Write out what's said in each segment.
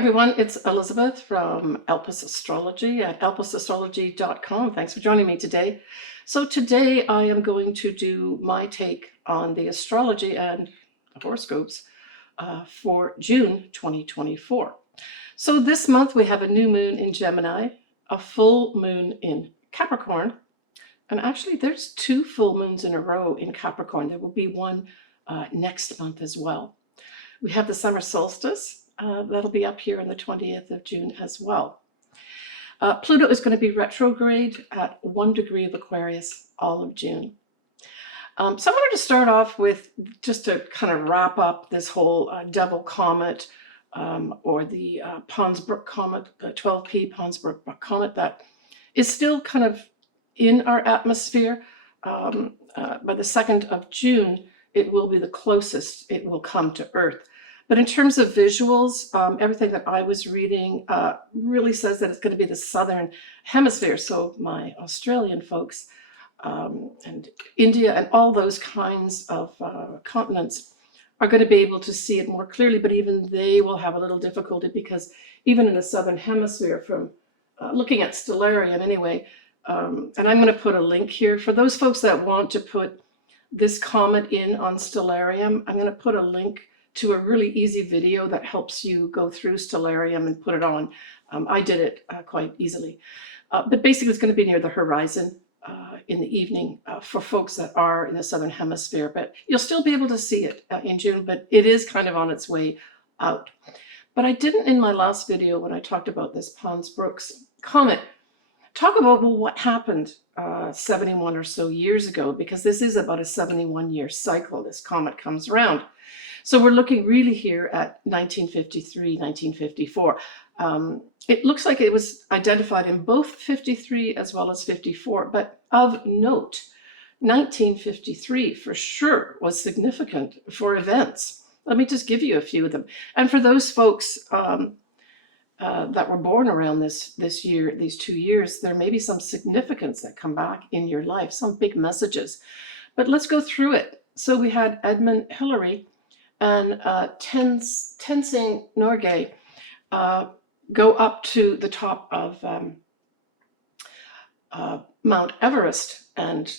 everyone, it's Elizabeth from Elpis Astrology at elpisastrology.com. Thanks for joining me today. So today I am going to do my take on the astrology and the horoscopes for June 2024. So this month we have a new moon in Gemini, a full moon in Capricorn, and actually there's 2 full moons in a row in Capricorn. There will be one next month as well. We have the summer solstice. That'll be up here on the 20th of June as well. Pluto is going to be retrograde at 1 degree of Aquarius all of June. So I wanted to start off with, just to kind of wrap up this whole devil comet or the Pons Brooks comet, the 12P Pons Brooks comet that is still kind of in our atmosphere. By the 2nd of June, it will be the closest it will come to Earth. But in terms of visuals, everything that I was reading really says that it's going to be the Southern Hemisphere. So my Australian folks and India and all those kinds of continents are going to be able to see it more clearly, but even they will have a little difficulty because even in the Southern Hemisphere, from looking at stellarium anyway, and I'm going to put a link here for those folks that want to put this comet in on stellarium. I'm going to put a link to a really easy video that helps you go through stellarium and put it on. I did it quite easily. But basically it's going to be near the horizon in the evening for folks that are in the Southern Hemisphere. But you'll still be able to see it in June, but it is kind of on its way out. But I didn't, in my last video when I talked about this Pons Brooks comet, talk about, well, what happened 71 or so years ago, because this is about a 71-year cycle. This comet comes around. So we're looking really here at 1953, 1954. It looks like it was identified in both 53 as well as 54, but of note, 1953 for sure was significant for events. Let me just give you a few of them. And for those folks that were born around this year, these 2 years, there may be some significance that come back in your life, some big messages. But let's go through it. So we had Edmund Hillary and Tenzing Norgay go up to the top of Mount Everest and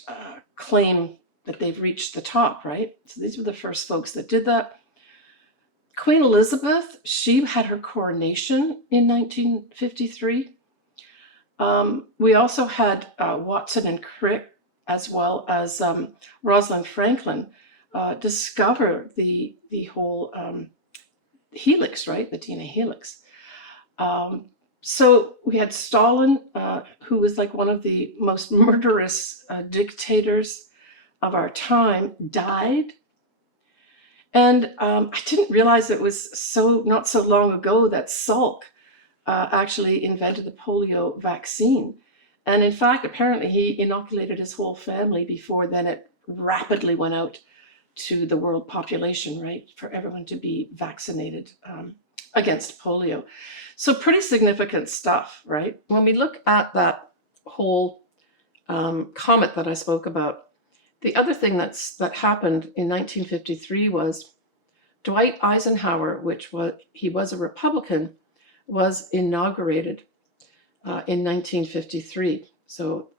claim that they've reached the top, right? So these were the first folks that did that. Queen Elizabeth, she had her coronation in 1953. We also had Watson and Crick, as well as Rosalind Franklin, discover the whole helix, right? The DNA helix. So we had Stalin, who was like one of the most murderous dictators of our time, died. And I didn't realize it was not so long ago that Salk actually invented the polio vaccine. And in fact, apparently he inoculated his whole family before then it rapidly went out to the world population, right, for everyone to be vaccinated against polio. So pretty significant stuff, right? When we look at that whole comet that I spoke about, the other thing that happened in 1953 was Dwight Eisenhower, he was a Republican, was inaugurated in 1953. So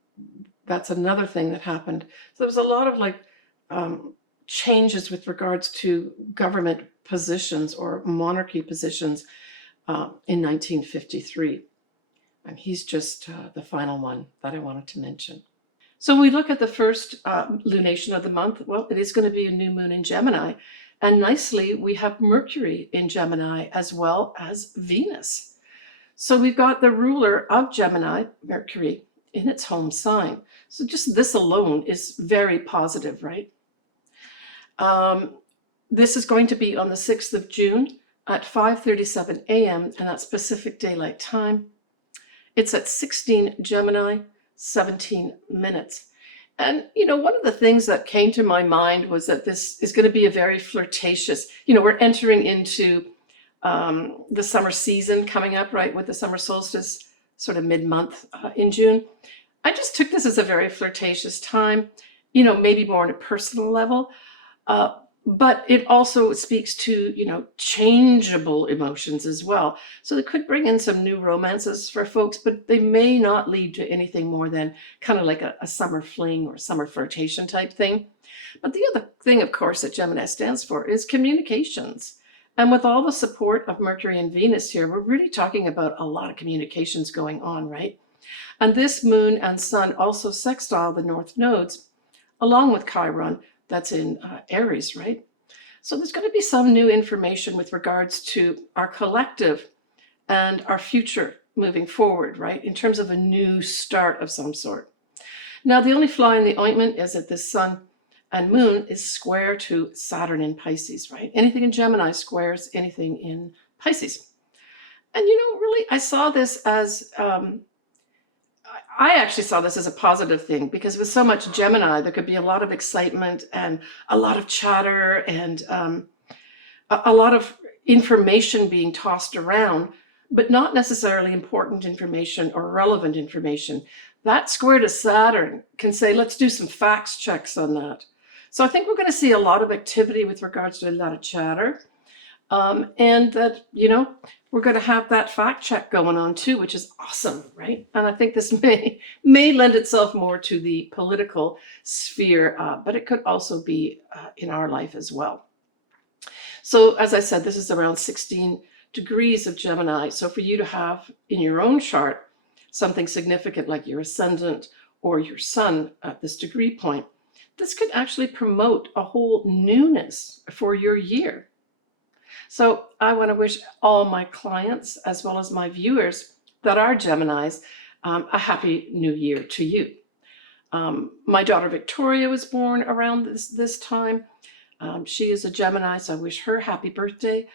that's another thing that happened. So there was a lot of changes with regards to government positions or monarchy positions in 1953. And he's just the final one that I wanted to mention. So when we look at the first lunation of the month, well, it is going to be a new moon in Gemini. And nicely, we have Mercury in Gemini as well as Venus. So we've got the ruler of Gemini, Mercury, in its home sign. So just this alone is very positive, right? This is going to be on the 6th of June at 5:37 a.m. and that's Pacific Daylight Time. It's at 16 Gemini, 17 minutes. And, one of the things that came to my mind was that this is going to be a very flirtatious, we're entering into the summer season coming up, right, with the summer solstice, sort of mid-month in June. I just took this as a very flirtatious time, maybe more on a personal level. but it also speaks to, changeable emotions as well. So it could bring in some new romances for folks, but they may not lead to anything more than kind of like a summer fling or summer flirtation type thing. But the other thing, of course, that Gemini stands for is communications. And with all the support of Mercury and Venus here, we're really talking about a lot of communications going on, right? And this moon and sun also sextile the north nodes, along with Chiron, that's in Aries, right? So there's going to be some new information with regards to our collective and our future moving forward, right? In terms of a new start of some sort. Now, the only fly in the ointment is that this sun and moon is square to Saturn in Pisces, right? Anything in Gemini squares anything in Pisces. And really, I saw this as I actually saw this as a positive thing, because with so much Gemini, there could be a lot of excitement and a lot of chatter and a lot of information being tossed around, but not necessarily important information or relevant information. That square to Saturn can say, let's do some facts checks on that. So I think we're going to see a lot of activity with regards to a lot of chatter. And that, we're going to have that fact check going on too, which is awesome, right? And I think this may lend itself more to the political sphere, but it could also be in our life as well. So as I said, this is around 16 degrees of Gemini. So for you to have in your own chart something significant like your ascendant or your sun at this degree point, this could actually promote a whole newness for your year. So I want to wish all my clients, as well as my viewers that are Geminis, a happy new year to you. My daughter Victoria was born around this time. She is a Gemini, so I wish her happy birthday.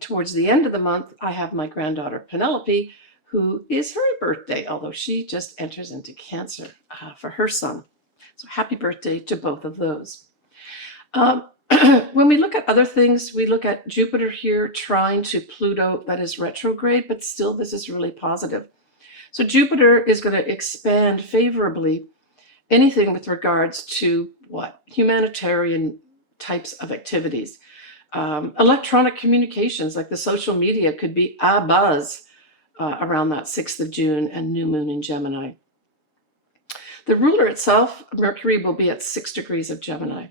Towards the end of the month, I have my granddaughter Penelope, who is her birthday, although she just enters into Cancer for her son. So happy birthday to both of those. When we look at other things, we look at Jupiter here trying to Pluto, that is retrograde, but still this is really positive. So Jupiter is going to expand favorably anything with regards to what? Humanitarian types of activities. Electronic communications, like the social media, could be abuzz around that 6th of June and new moon in Gemini. The ruler itself, Mercury, will be at 6 degrees of Gemini.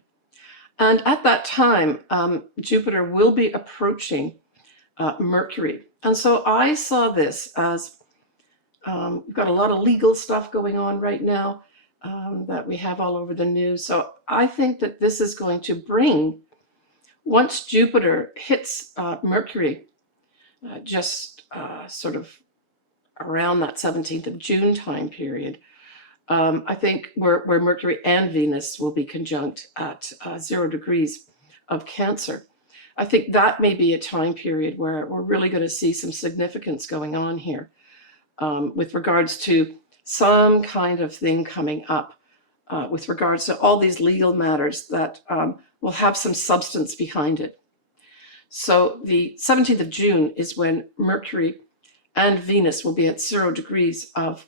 And at that time, Jupiter will be approaching Mercury. And so I saw this as we've got a lot of legal stuff going on right now that we have all over the news. So I think that this is going to bring, once Jupiter hits Mercury, just sort of around that 17th of June time period, I think where Mercury and Venus will be conjunct at 0 degrees of Cancer. I think that may be a time period where we're really going to see some significance going on here with regards to some kind of thing coming up with regards to all these legal matters that will have some substance behind it. So the 17th of June is when Mercury and Venus will be at 0 degrees of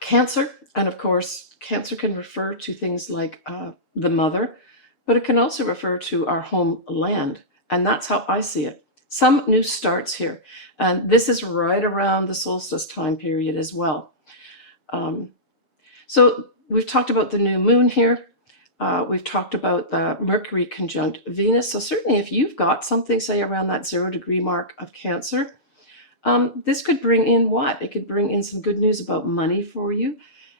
Cancer. And of course, Cancer can refer to things like the mother, but it can also refer to our homeland. And that's how I see it. Some new starts here. And this is right around the solstice time period as well. So we've talked about the new moon here. We've talked about the Mercury conjunct Venus. So certainly if you've got something, say, around that 0 degree mark of Cancer, this could bring in what? It could bring in some good news about money for you.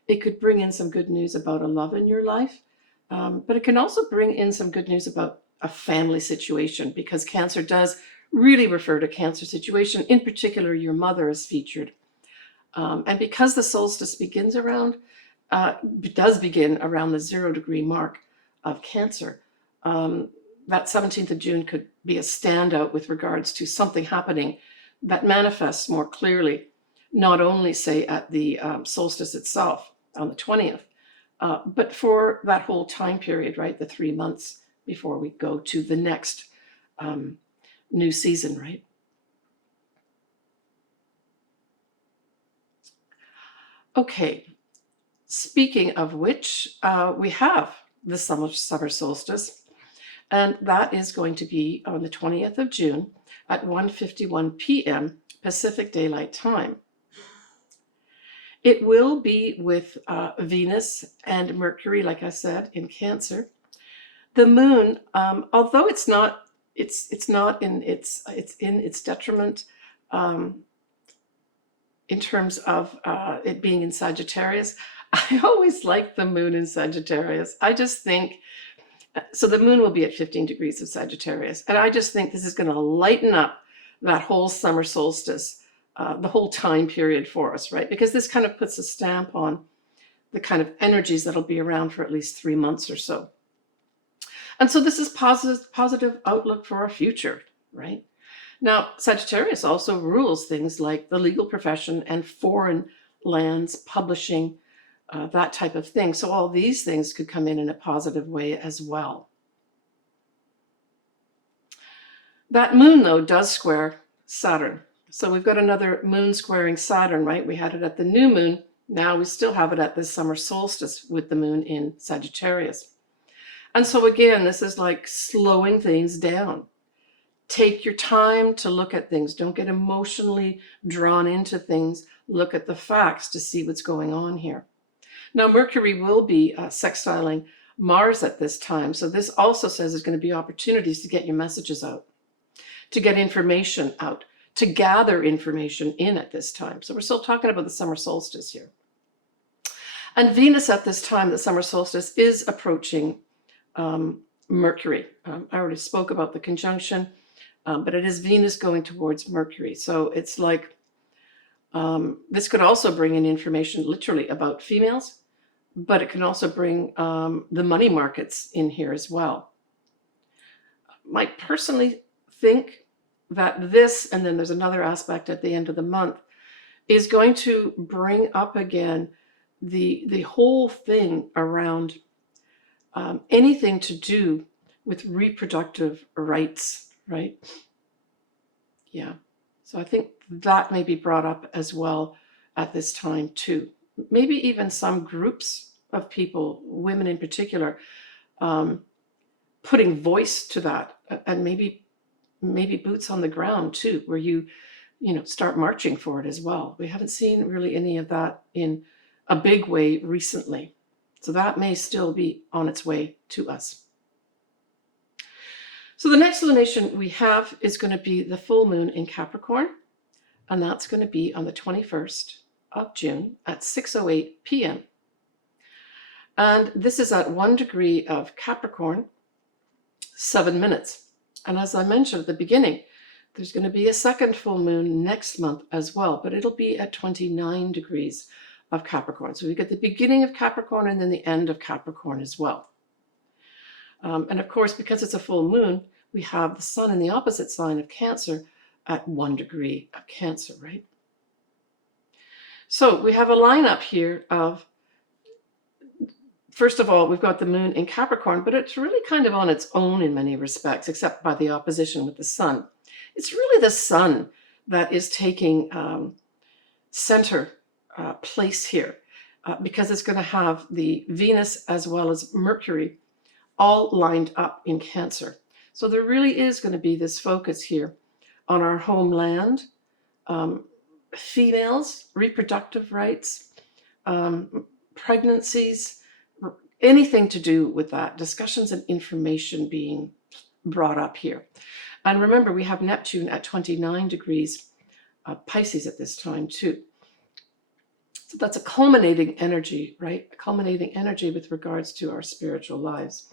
It could bring in some good news about a love in your life. But it can also bring in some good news about a family situation, because Cancer does really refer to Cancer situation. In particular, your mother is featured. And because the solstice does begin around the 0 degree mark of Cancer, that 17th of June could be a standout with regards to something happening that manifests more clearly, not only, say, at the solstice itself on the 20th, but for that whole time period, right? The 3 months before we go to the next new season, right? Okay, speaking of which, we have the summer solstice. And that is going to be on the 20th of June at 1:51 p.m. Pacific Daylight Time. It will be with Venus and Mercury, like I said, in Cancer. The moon, although it's not in its detriment in terms of it being in Sagittarius. I always like the moon in Sagittarius. I just think, so the moon will be at 15 degrees of Sagittarius. And I just think this is going to lighten up that whole summer solstice, the whole time period for us, right? Because this kind of puts a stamp on the kind of energies that'll be around for at least 3 months or so. And so this is positive outlook for our future, right? Now, Sagittarius also rules things like the legal profession and foreign lands, publishing, that type of thing. So all these things could come in a positive way as well. That moon, though, does square Saturn. So we've got another moon squaring Saturn, right? We had it at the new moon. Now we still have it at the summer solstice with the moon in Sagittarius. And so again, this is like slowing things down. Take your time to look at things. Don't get emotionally drawn into things. Look at the facts to see what's going on here. Now, Mercury will be sextiling Mars at this time. So this also says there's going to be opportunities to get your messages out, to get information out, to gather information in at this time. So we're still talking about the summer solstice here. And Venus at this time, the summer solstice, is approaching Mercury. I already spoke about the conjunction, but it is Venus going towards Mercury. So it's like this could also bring in information literally about females, but it can also bring the money markets in here as well. I personally think that this, and then there's another aspect at the end of the month, is going to bring up again the whole thing around anything to do with reproductive rights, right? Yeah. So I think that may be brought up as well at this time too. Maybe even some groups of people, women in particular, putting voice to that, and maybe boots on the ground too, where you start marching for it as well. We haven't seen really any of that in a big way recently. So that may still be on its way to us. So the next lunation we have is going to be the full moon in Capricorn, and that's going to be on the 21st of June at 6:08 p.m. And this is at 1 degree of Capricorn, 7 minutes. And as I mentioned at the beginning, there's going to be a second full moon next month as well, but it'll be at 29 degrees of Capricorn. So we get the beginning of Capricorn and then the end of Capricorn as well. And of course, because it's a full moon, we have the sun in the opposite sign of Cancer at 1 degree of Cancer, right? So we have a lineup here of, first of all, we've got the moon in Capricorn, but it's really kind of on its own in many respects, except by the opposition with the sun. It's really the sun that is taking center place here, because it's going to have the Venus as well as Mercury all lined up in Cancer. So there really is going to be this focus here on our homeland, females, reproductive rights, pregnancies, anything to do with that, discussions and information being brought up here. And remember, we have Neptune at 29 degrees Pisces at this time too. So that's a culminating energy, right? A culminating energy with regards to our spiritual lives,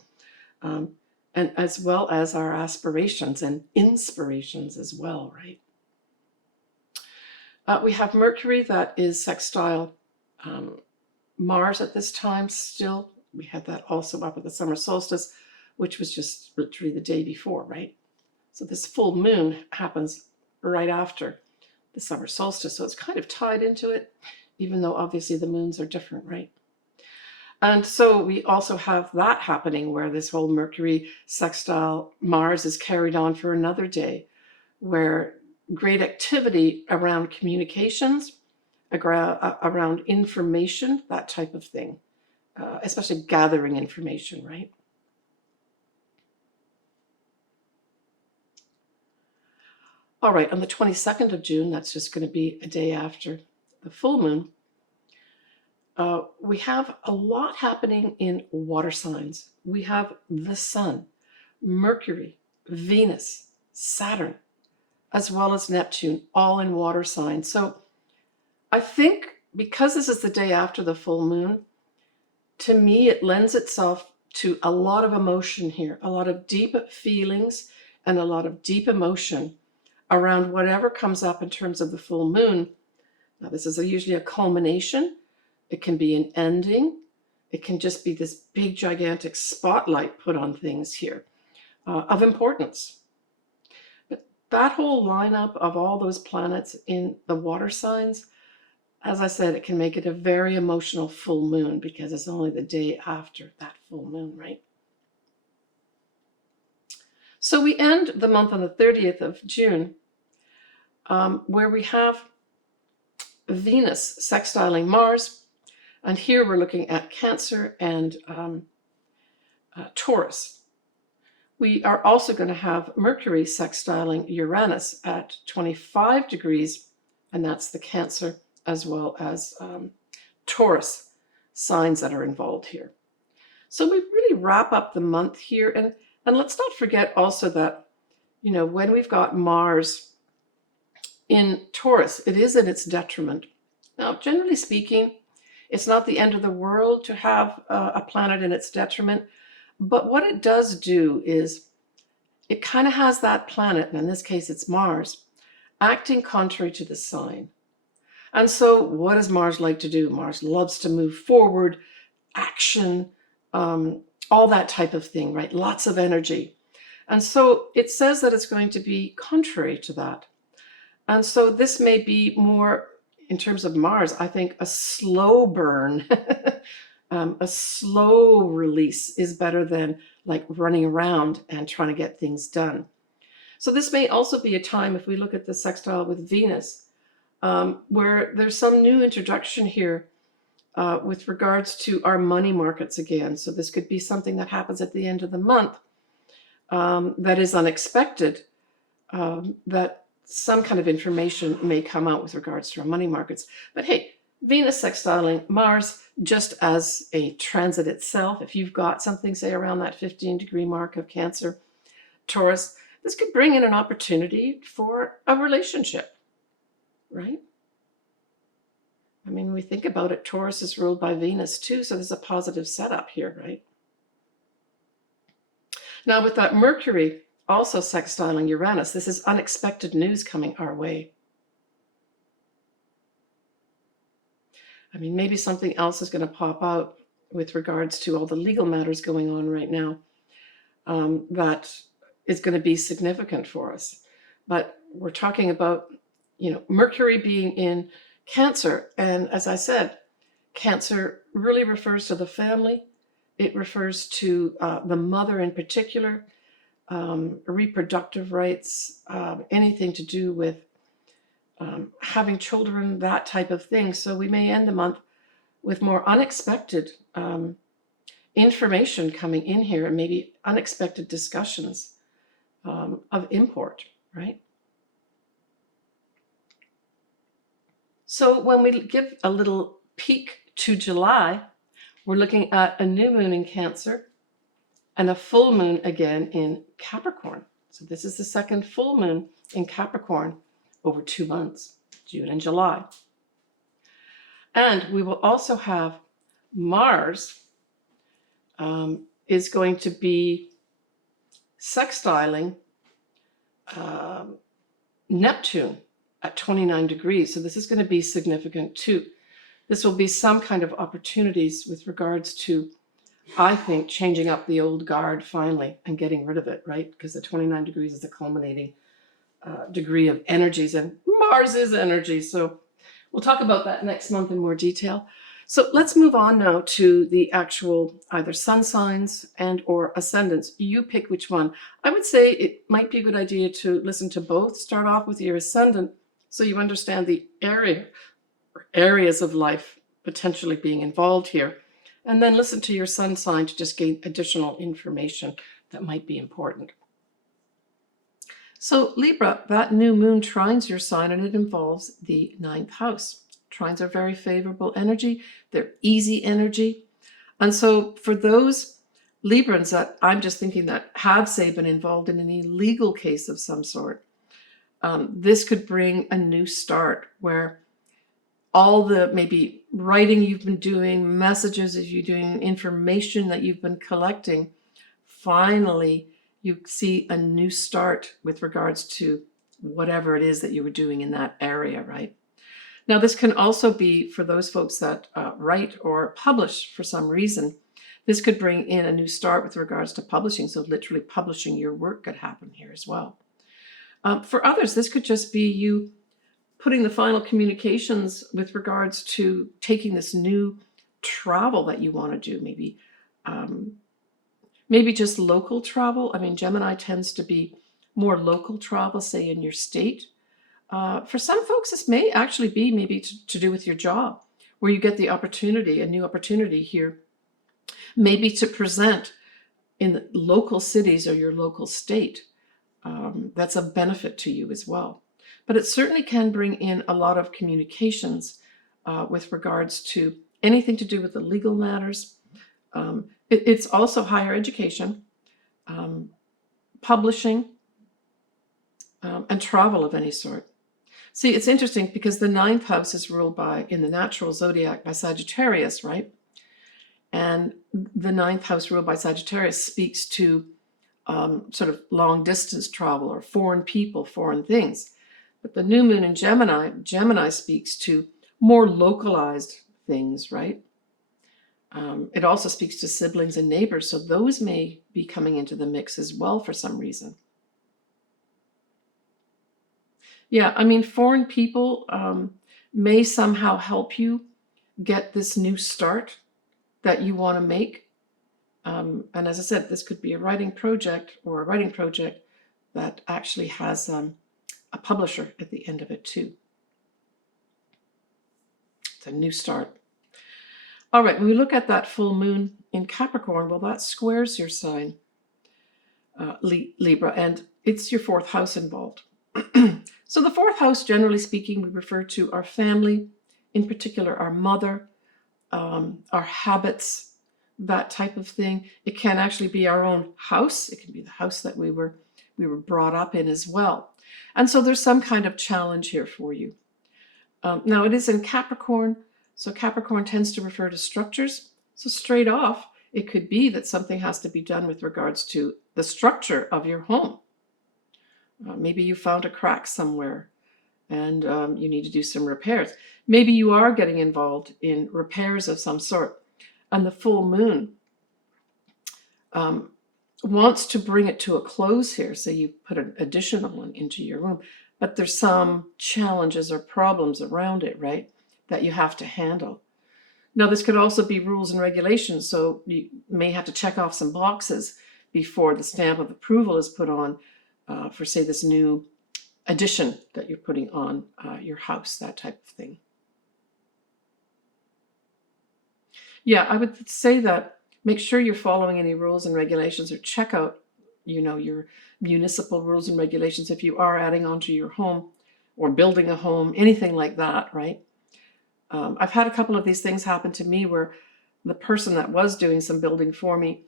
and as well as our aspirations and inspirations as well, right? We have Mercury that is sextile Mars at this time still. We had that also up at the summer solstice, which was just literally the day before, right? So this full moon happens right after the summer solstice. So it's kind of tied into it, even though obviously the moons are different, right? And so we also have that happening where this whole Mercury sextile Mars is carried on for another day, where great activity around communications, around information, that type of thing, especially gathering information, right? All right, on the 22nd of June, that's just going to be a day after the full moon, we have a lot happening in water signs. We have the Sun, Mercury, Venus, Saturn, as well as Neptune, all in water signs. So I think because this is the day after the full moon, to me, it lends itself to a lot of emotion here, a lot of deep feelings and a lot of deep emotion around whatever comes up in terms of the full moon. Now, this is usually a culmination. It can be an ending. It can just be this big, gigantic spotlight put on things here of importance. But that whole lineup of all those planets in the water signs, as I said, it can make it a very emotional full moon because it's only the day after that full moon, right? So we end the month on the 30th of June, where we have Venus sextiling Mars. And here we're looking at Cancer and Taurus. We are also going to have Mercury sextiling Uranus at 25 degrees, and that's the Cancer as well as Taurus signs that are involved here. So we really wrap up the month here. And let's not forget also that, when we've got Mars in Taurus, it is in its detriment. Now, generally speaking, it's not the end of the world to have a planet in its detriment, but what it does do is it kind of has that planet, and in this case it's Mars, acting contrary to the sign. And so what does Mars like to do? Mars loves to move forward, action, all that type of thing, right? Lots of energy. And so it says that it's going to be contrary to that. And so this may be more, in terms of Mars, I think a slow burn, a slow release is better than like running around and trying to get things done. So this may also be a time, if we look at the sextile with Venus, where there's some new introduction here with regards to our money markets again. So this could be something that happens at the end of the month that is unexpected, that some kind of information may come out with regards to our money markets. But hey, Venus sextiling Mars, just as a transit itself, if you've got something, say, around that 15-degree mark of Cancer, Taurus, this could bring in an opportunity for a relationship, right? I mean, when we think about it, Taurus is ruled by Venus too, so there's a positive setup here, right? Now, with that Mercury also sextiling Uranus, this is unexpected news coming our way. I mean, maybe something else is going to pop out with regards to all the legal matters going on right now that is going to be significant for us. But we're talking about, Mercury being in Cancer. And as I said, Cancer really refers to the family. It refers to the mother in particular, reproductive rights, anything to do with having children, that type of thing. So we may end the month with more unexpected information coming in here, and maybe unexpected discussions of import, right? So when we give a little peek to July, we're looking at a new moon in Cancer and a full moon again in Capricorn. So this is the second full moon in Capricorn over 2 months, June and July. And we will also have Mars is going to be sextiling Neptune at 29 degrees. So this is going to be significant too. This will be some kind of opportunities with regards to, I think, changing up the old guard finally and getting rid of it, right? Because the 29 degrees is the culminating degree of energies, and Mars is energy. So we'll talk about that next month in more detail. So let's move on now to the actual either sun signs and or ascendants. You pick which one. I would say it might be a good idea to listen to both. Start off with your ascendant so you understand the areas of life potentially being involved here. And then listen to your sun sign to just gain additional information that might be important. So Libra, that new moon trines your sign and it involves the ninth house. Trines are very favorable energy. They're easy energy. And so for those Librans that I'm just thinking that have, say, been involved in an illegal case of some sort, this could bring a new start where all the maybe writing you've been doing, messages that you're doing, information that you've been collecting, finally you see a new start with regards to whatever it is that you were doing in that area, right? Now, this can also be for those folks that write or publish for some reason. This could bring in a new start with regards to publishing. So literally publishing your work could happen here as well. For others, this could just be you putting the final communications with regards to taking this new travel that you want to do. Maybe just local travel. I mean, Gemini tends to be more local travel, say in your state. For some folks, this may actually be maybe to do with your job, where you get the opportunity, a new opportunity here, maybe to present in the local cities or your local state. That's a benefit to you as well. But it certainly can bring in a lot of communications with regards to anything to do with the legal matters. It's also higher education, publishing, and travel of any sort. See, it's interesting because the ninth house is ruled by, in the natural zodiac, by Sagittarius, right? And the ninth house ruled by Sagittarius speaks to sort of long distance travel or foreign people, foreign things. But the new moon in Gemini speaks to more localized things, right? It also speaks to siblings and neighbors, so those may be coming into the mix as well for some reason. Yeah, I mean, foreign people may somehow help you get this new start that you want to make. And as I said, this could be a writing project that actually has a publisher at the end of it too. It's a new start. All right, when we look at that full moon in Capricorn, well, that squares your sign, Libra, and it's your fourth house involved. So the fourth house, generally speaking, we refer to our family, in particular our mother, our habits, that type of thing. It can actually be our own house. It can be the house that we were brought up in as well. And so there's some kind of challenge here for you. Now it is in Capricorn, so Capricorn tends to refer to structures. So straight off, it could be that something has to be done with regards to the structure of your home. Maybe you found a crack somewhere and you need to do some repairs. Maybe you are getting involved in repairs of some sort, and the full moon wants to bring it to a close here. So you put an additional one into your room, but there's some challenges or problems around it, right, that you have to handle. Now, this could also be rules and regulations, so you may have to check off some boxes before the stamp of approval is put on for, say, this new addition that you're putting on your house, that type of thing. Yeah, I would say that make sure you're following any rules and regulations, or check out, your municipal rules and regulations if you are adding on to your home or building a home, anything like that, right? I've had a couple of these things happen to me where the person that was doing some building for me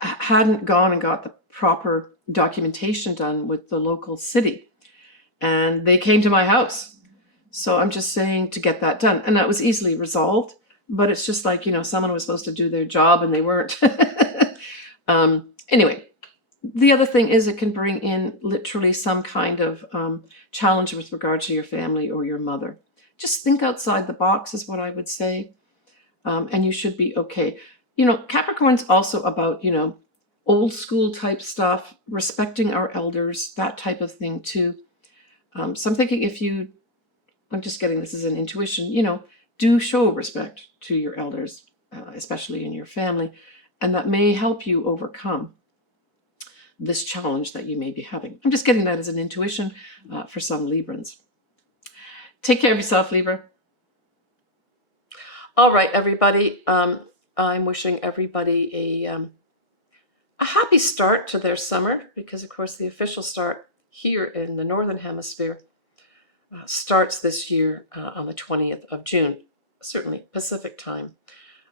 hadn't gone and got the proper documentation done with the local city, and they came to my house. So I'm just saying to get that done, and that was easily resolved. But it's just like, someone was supposed to do their job and they weren't. Anyway, the other thing is it can bring in literally some kind of challenge with regard to your family or your mother. Just think outside the box is what I would say. And you should be okay. Capricorn's also about, old school type stuff, respecting our elders, that type of thing too. So I'm thinking I'm just getting this as an intuition, do show respect to your elders, especially in your family, and that may help you overcome this challenge that you may be having. I'm just getting that as an intuition for some Librans. Take care of yourself, Libra. All right, everybody. I'm wishing everybody a happy start to their summer, because, of course, the official start here in the Northern Hemisphere starts this year on the 20th of June, certainly Pacific time.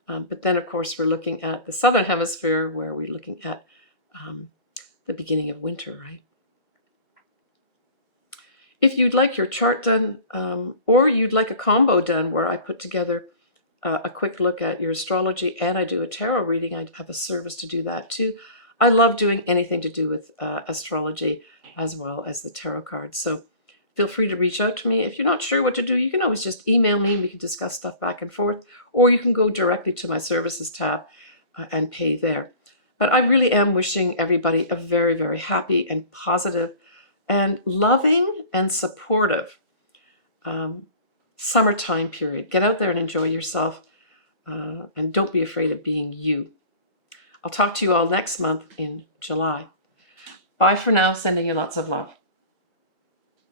But then, of course, we're looking at the Southern Hemisphere, where we're looking at the beginning of winter, right? If you'd like your chart done, or you'd like a combo done where I put together a quick look at your astrology and I do a tarot reading, I have a service to do that too. I love doing anything to do with astrology as well as the tarot cards. So feel free to reach out to me. If you're not sure what to do, you can always just email me and we can discuss stuff back and forth, or you can go directly to my services tab and pay there. But I really am wishing everybody a very, very happy and positive and loving and supportive summertime period. Get out there and enjoy yourself, and don't be afraid of being you. I'll talk to you all next month in July. Bye for now, sending you lots of love.